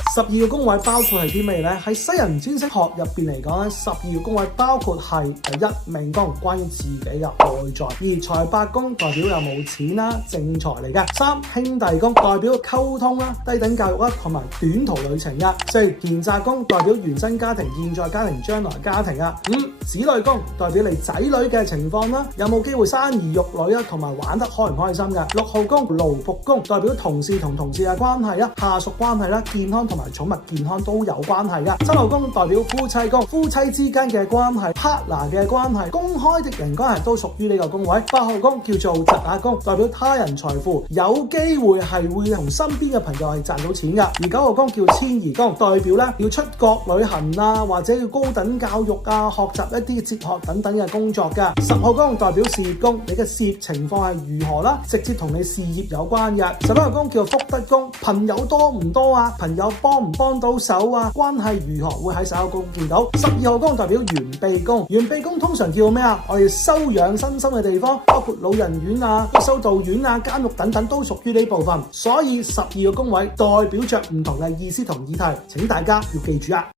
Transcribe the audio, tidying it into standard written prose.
12個宮位包括係啲咩呢？喺西人占星學入邊嚟講咧，12個宮位包括係第一命宮，關於自己嘅外在；二財帛宮代表有冇錢啦，正財嚟嘅；三兄弟宮代表溝通啦、低等教育啦同埋短途旅程啊；四田宅宮代表原生家庭、現在家庭、將來家庭啊；五子女宮代表你仔女嘅情況啦，有冇機會生兒育女啊，同埋玩得開唔開心嘅；六號宮勞僕宮代表同事同同事嘅關係啊、下屬關係啦、健康同埋寵物健康都有關係噶。七號宮代表夫妻宮，夫妻之間嘅關係、partner 嘅關係、公開敵人關係都屬於呢個宮位。八號宮叫做疾厄宮，代表他人財富，有機會係會同身邊嘅朋友係賺到錢噶。而九號宮叫遷移宮，代表咧要出國旅行啊，或者要高等教育啊，學習一啲哲學等等嘅工作噶。十號宮代表事業宮，你嘅事業情況係如何啦，直接同你事業有關嘅。11號宮叫福德宮，朋友多唔多啊？朋友幫唔幫到手啊？關係如何會喺11號宮見到。12號宮代表玄秘宮，玄秘宮通常叫咩啊？我哋修養身心嘅地方，包括老人院啊、修道院啊、監獄等等都屬於呢部分。所以12個宮位代表着唔同嘅意思同議題，請大家要記住啊！